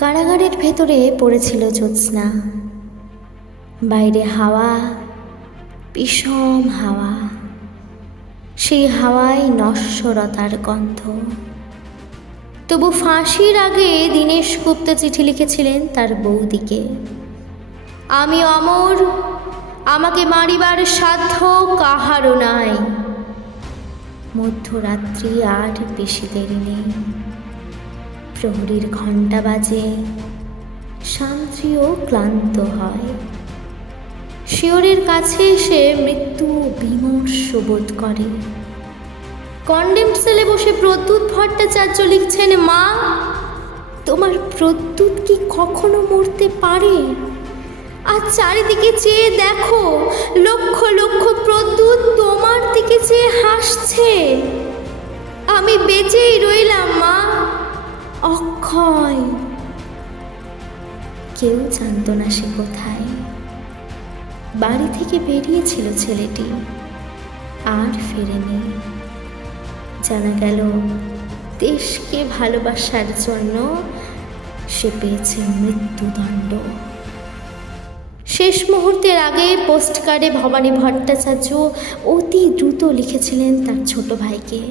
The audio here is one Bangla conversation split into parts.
কারাগারের ভেতরে পড়েছিল জ্যোৎস্না। বাইরে হাওয়া, বিষম হাওয়া, সেই হাওয়ায় নশ্বরতার গন্ধ। তবু ফাঁসির আগে দীনেশ গুপ্ত চিঠি লিখেছিলেন তার বৌদিকে, আমি অমর, আমাকে মারিবার সাধ্য কাহারও নাই। মধ্যরাত্রি আর বেশি দেরি নেই। প্রহরীর ঘণ্টা বাজে, শান্তিও ক্লান্ত হয়। শিয়রের কাছে এসে মৃত্যু বিমর্ষ বোধ করে। কন্ডেমড সেলে বসে প্রদ্যুৎ ভট্টাচার্য লিখছেন, মা, তোমার প্রদ্যুৎ কি কখনো মরতে পারে? আর চারিদিকে চেয়ে দেখো, লক্ষ লক্ষ প্রদ্যুৎ তোমার দিকে চেয়ে হাসছে। আমি বেঁচেই রইলাম মা, অক্ষয়। কেউ জানত না সে কোথায়। বাড়ি থেকে বেরিয়েছিল ছেলেটি, আর ফেরেনি। জানা গেল দেশকে ভালোবাসার জন্য সে পেয়েছে মৃত্যুদণ্ড। শেষ মুহূর্তের আগে পোস্টকার্ডে ভবানী ভট্টাচার্য অতি দ্রুত লিখেছিলেন তার ছোট ভাইকে,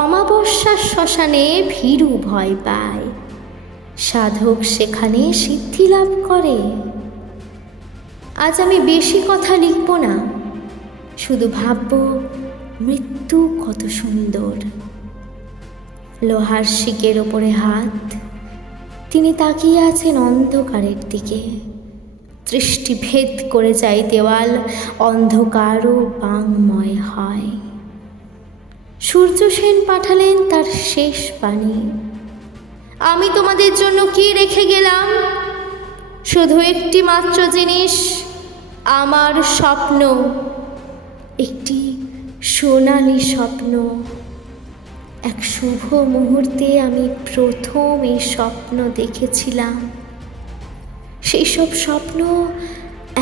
অমাবস্যার শ্মশানে ভীরু ভয় পায়, সাধক সেখানে সিদ্ধি লাভ করে। আজ আমি বেশি কথা লিখব না, শুধু ভাবব মৃত্যু কত সুন্দর। লোহার শিকের ওপরে হাত, তিনি তাকিয়ে আছেন অন্ধকারের দিকে। দৃষ্টি ভেদ করে যায় দেওয়াল, অন্ধকারও বাংময় হয়। সূর্য সেন পাঠালেন তার শেষ বাণী, আমি তোমাদের জন্য কি রেখে গেলাম? শুধু একটি মাত্র জিনিস, আমার স্বপ্ন, একটি সোনালি স্বপ্ন। এক শুভ মুহূর্তে আমি প্রথম এই স্বপ্ন দেখেছিলাম। সেই সব স্বপ্ন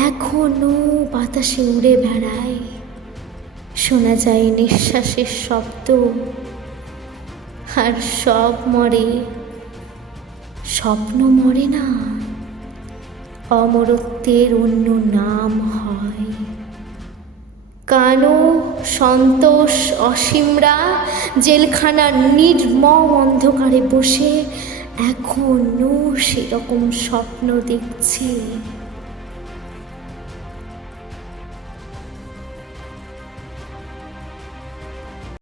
এখনো বাতাসে উড়ে বেড়ায়, শোনা যায় নিঃশ্বাসের শব্দ। আর সব মরে, স্বপ্ন মরে না, অমরত্বের অন্য নাম হয়। কানো, সন্তোষ, অসীমরা জেলখানার নির্মম অন্ধকারে বসে এখনো সেরকম স্বপ্ন দেখছে।